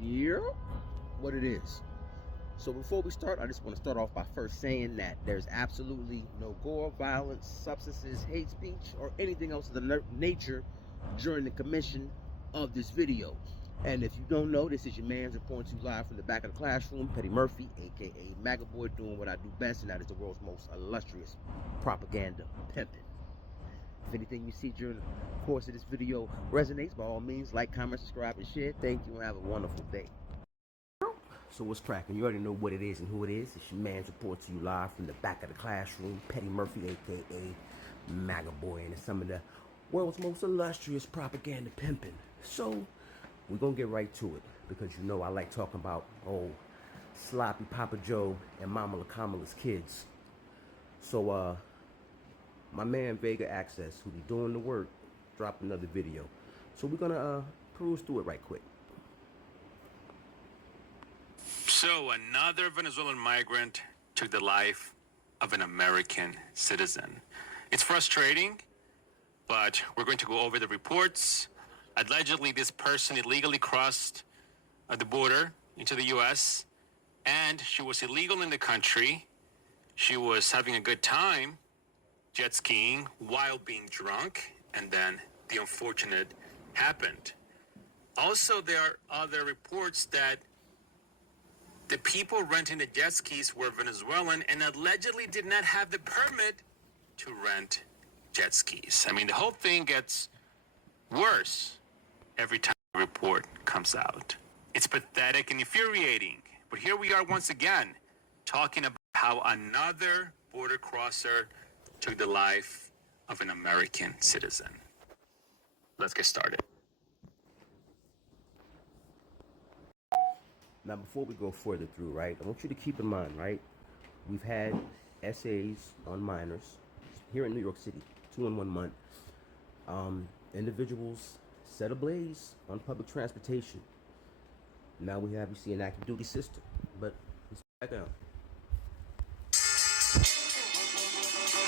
Yeah, what it is. So before we start, I just want to start off by first saying that there's absolutely no gore, violence, substances, hate speech, or anything else of the nature during the commission of this video. And if you don't know, this is your man's reporting to you live from the back of the classroom, Petty Murphy, aka MAGA Boy, doing what I do best, and that is the world's most illustrious propaganda pimping. If anything you see during the course of this video resonates, by all means, like, comment, subscribe, and share. Thank you, and have a wonderful day. So what's cracking? You already know what it is and who it is. It's your man's report to you live from the back of the classroom, Petty Murphy, aka MAGA Boy, and it's some of the world's most illustrious propaganda pimping. So we're gonna get right to it, because you know I like talking about sloppy Papa Joe and Mama Kamala's kids. So my man Vega Access, who be doing the work, dropped another video. So we're gonna peruse through it right quick. So another Venezuelan migrant took the life of an American citizen. It's frustrating, but we're going to go over the reports. Allegedly, this person illegally crossed the border into the U.S., and she was illegal in the country. She was having a good time jet skiing while being drunk, and then the unfortunate happened. Also, there are other reports that the people renting the jet skis were Venezuelan and allegedly did not have the permit to rent jet skis. I mean, the whole thing gets worse every time a report comes out. It's pathetic and infuriating. But here we are once again talking about how another border crosser took the life of an American citizen. Let's get started. Now, before we go further through, right, I want you to keep in mind, right, we've had essays on minors here in New York City, 2 in 1 month. Individuals set ablaze on public transportation. Now we see an active duty system, but let's back down.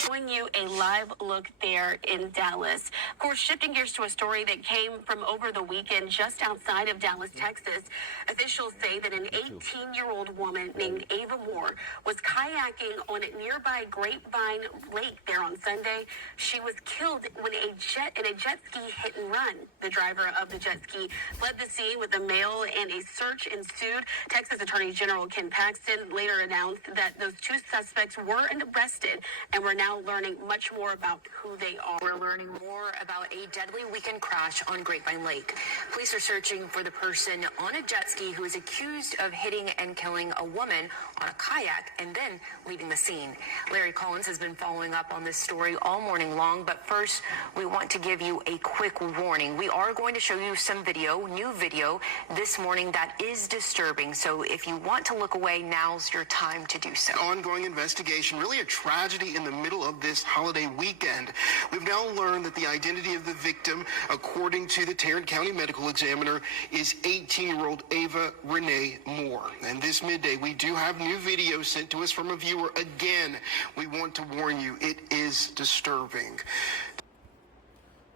Showing you a live look there in Dallas. Of course, shifting gears to a story that came from over the weekend just outside of Dallas, Texas. Officials say that an 18-year-old woman named Ava Moore was kayaking on a nearby Grapevine Lake there on Sunday. She was killed when a jet ski hit and run. The driver of the jet ski fled the scene with a male, and a search ensued. Texas Attorney General Ken Paxton later announced that those 2 suspects were arrested, and we're now learning much more about who they are. We're learning more about a deadly weekend crash on Grapevine Lake. Police are searching for the person on a jet ski who is accused of hitting and killing a woman on a kayak and then leaving the scene. Larry Collins has been following up on this story all morning long, but first we want to give you a quick warning. We are going to show you some new video this morning that is disturbing. So if you want to look away, now's your time to do so. Ongoing investigation, really a tragedy in the middle of this holiday weekend. We've now learned that the identity of the victim, according to the Tarrant County Medical Examiner, is 18-year-old Ava Renee Moore. And this midday, we do have new video sent to us from a viewer. Again, we want to warn you, it is disturbing.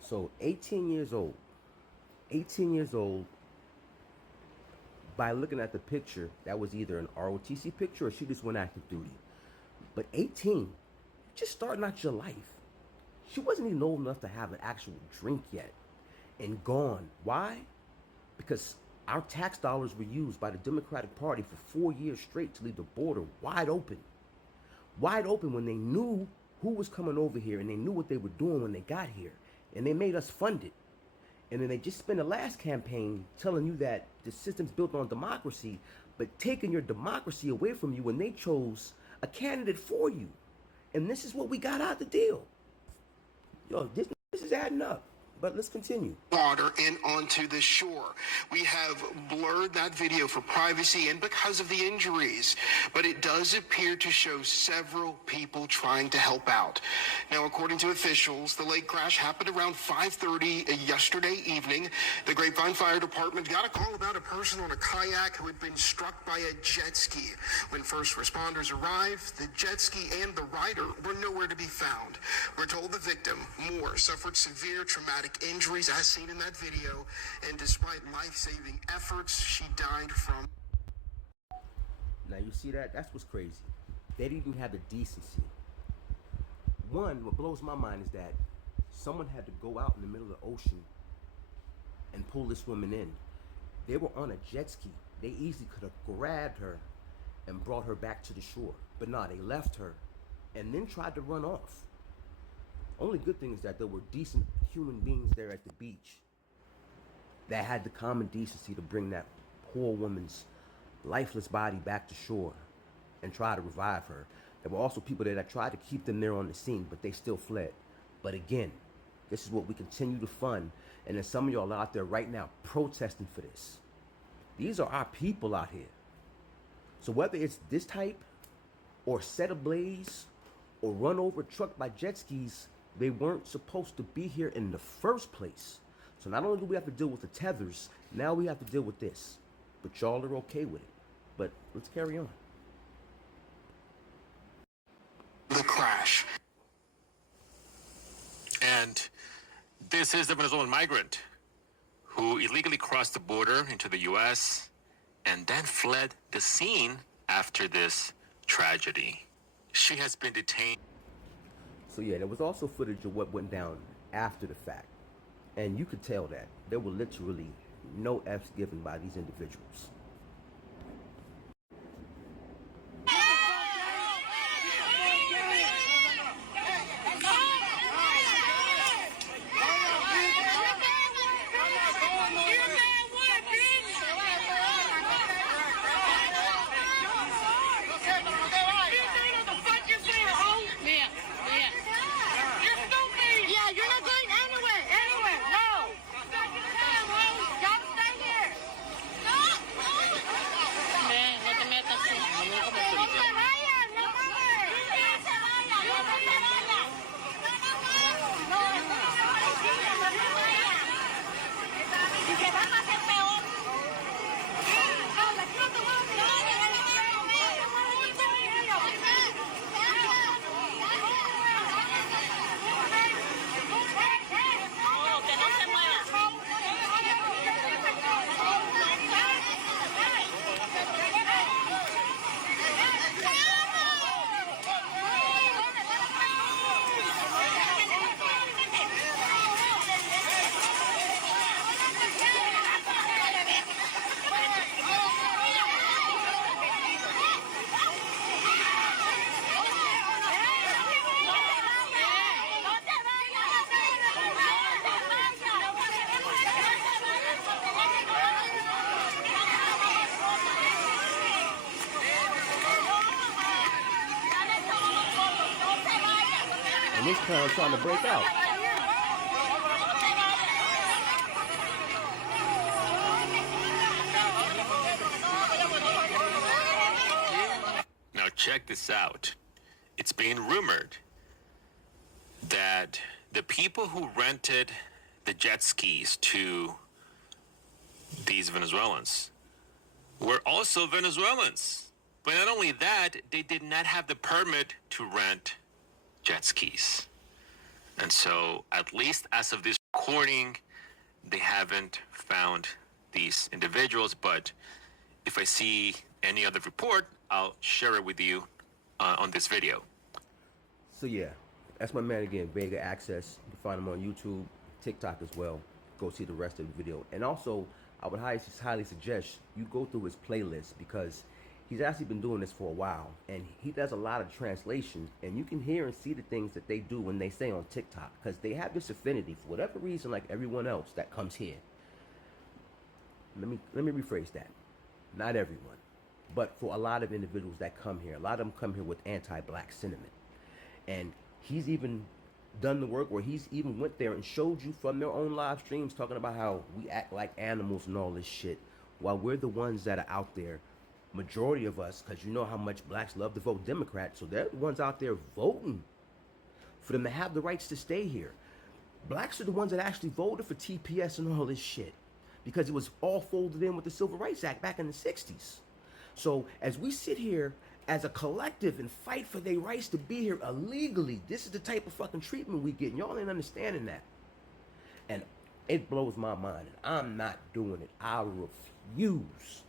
So 18 years old, by looking at the picture, that was either an ROTC picture or she just went active duty. But 18, just starting out your life. She wasn't even old enough to have an actual drink yet, and gone. Why? Because our tax dollars were used by the Democratic Party for 4 years straight to leave the border wide open. Wide open when they knew who was coming over here, and they knew what they were doing when they got here. And they made us fund it. And then they just spent the last campaign telling you that the system's built on democracy, but taking your democracy away from you when they chose a candidate for you. And this is what we got out the deal. Yo, this is adding up. But let's continue. Water and onto the shore. We have blurred that video for privacy and because of the injuries, but it does appear to show several people trying to help out. Now, according to officials, the lake crash happened around 5:30 yesterday evening. The Grapevine Fire Department got a call about a person on a kayak who had been struck by a jet ski. When first responders arrived, the jet ski and the rider were nowhere to be found. We're told the victim, Moore, suffered severe traumatic direct injuries as seen in that video, and despite life-saving efforts, she died from... Now you see that? That's what's crazy. They didn't even have the decency. One, what blows my mind is that someone had to go out in the middle of the ocean and pull this woman in. They were on a jet ski. They easily could have grabbed her and brought her back to the shore. But nah, they left her and then tried to run off. Only good thing is that there were decent human beings there at the beach that had the common decency to bring that poor woman's lifeless body back to shore and try to revive her. There were also people there that tried to keep them there on the scene, but they still fled. But again, this is what we continue to fund, and there's some of y'all out there right now protesting for this. These are our people out here. So whether it's this type, or set ablaze, or run over trucked by jet skis, they weren't supposed to be here in the first place. So not only do we have to deal with the tethers, now we have to deal with this. But y'all are okay with it. But let's carry on. the crash. And this is the Venezuelan migrant who illegally crossed the border into the U.S. and then fled the scene after this tragedy. She has been detained. So yeah, there was also footage of what went down after the fact. And you could tell that there were literally no F's given by these individuals. And this clown's trying to break out. Now check this out. It's being rumored that the people who rented the jet skis to these Venezuelans were also Venezuelans. But not only that, they did not have the permit to rent jet skis. And so, at least as of this recording, they haven't found these individuals. But if I see any other report, I'll share it with you on this video. So yeah, that's my man again, Vega Access. You can find him on YouTube, TikTok as well. Go see the rest of the video. And also, I would highly suggest you go through his playlist, because he's actually been doing this for a while, and he does a lot of translation, and you can hear and see the things that they do when they say on TikTok, because they have this affinity for whatever reason, like everyone else that comes here. Let me rephrase that. Not everyone, but for a lot of individuals that come here, a lot of them come here with anti-black sentiment. And he's even done the work where he's even went there and showed you from their own live streams talking about how we act like animals and all this shit, while we're the ones that are out there, majority of us, because you know how much blacks love to vote Democrat, so they're the ones out there voting for them to have the rights to stay here. Blacks are the ones that actually voted for TPS and all this shit, because it was all folded in with the Civil Rights Act back in the 60s. So as we sit here as a collective and fight for their rights to be here illegally, this is the type of fucking treatment we get, and y'all ain't understanding that. And It blows my mind, and I'm not doing it. I refuse.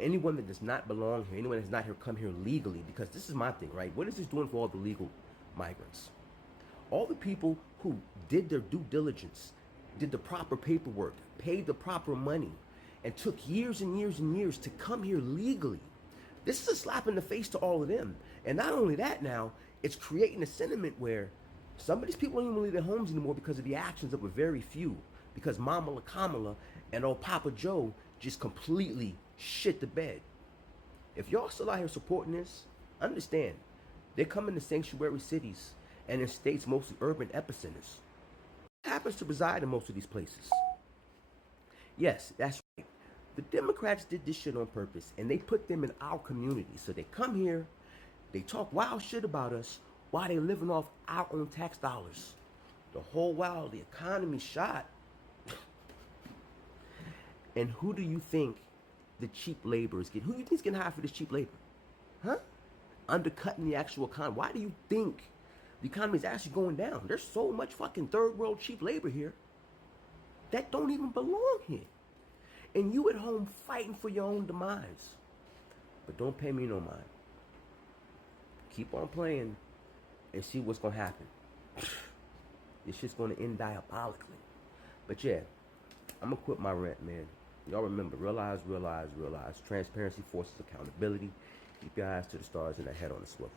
Anyone that does not belong here, anyone that's not here, come here legally, because this is my thing, right? What is this doing for all the legal migrants? All the people who did their due diligence, did the proper paperwork, paid the proper money, and took years and years and years to come here legally. This is a slap in the face to all of them. And not only that now, it's creating a sentiment where some of these people don't even leave their homes anymore because of the actions of a very few. Because Mama La Kamala and old Papa Joe just completely shit the bed. If y'all still out here supporting this, understand, they're coming to sanctuary cities and in states, mostly urban epicenters. What happens to reside in most of these places? Yes, that's right. The Democrats did this shit on purpose, and they put them in our community. So they come here, they talk wild shit about us while they living off our own tax dollars. The whole while the economy's shot. And who do you think the cheap labor is getting? Who do you think is getting hired for this cheap labor? Huh? Undercutting the actual economy. Why do you think the economy is actually going down? There's so much fucking third world cheap labor here that don't even belong here. And you at home fighting for your own demise. But don't pay me no mind. Keep on playing and see what's going to happen. This shit's going to end diabolically. But yeah, I'm going to quit my rant, man. Y'all remember, realize, realize, realize. Transparency forces accountability. Keep your eyes to the stars and a head on the swivel.